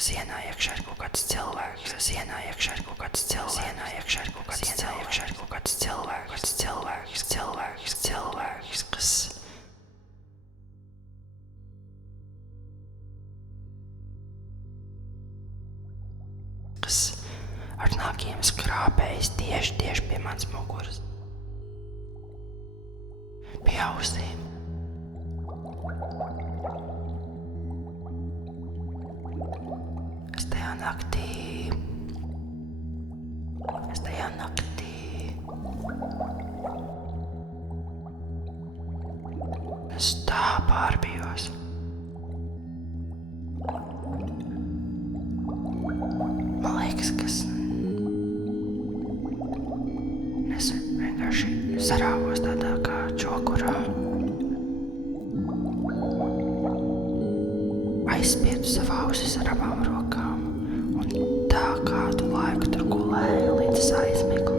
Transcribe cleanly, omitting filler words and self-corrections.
sienā iekšā ir kaut kāds cilvēks, sienā iekšā ir kaut kāds cilvēks, sienā iekšā ir kaut kāds cilvēks, kas ar nagiem skrāpējas tieši pie manas muguras, pie ausīm. Es tajā naktī es tā pārbijos. Man liekas, ka es vienkārši sarāvos tādā kā čokurā. Aizspiedu savu ausis ar abām rokām un tā kādu laiku tur gulēju, līdz es aizmigu.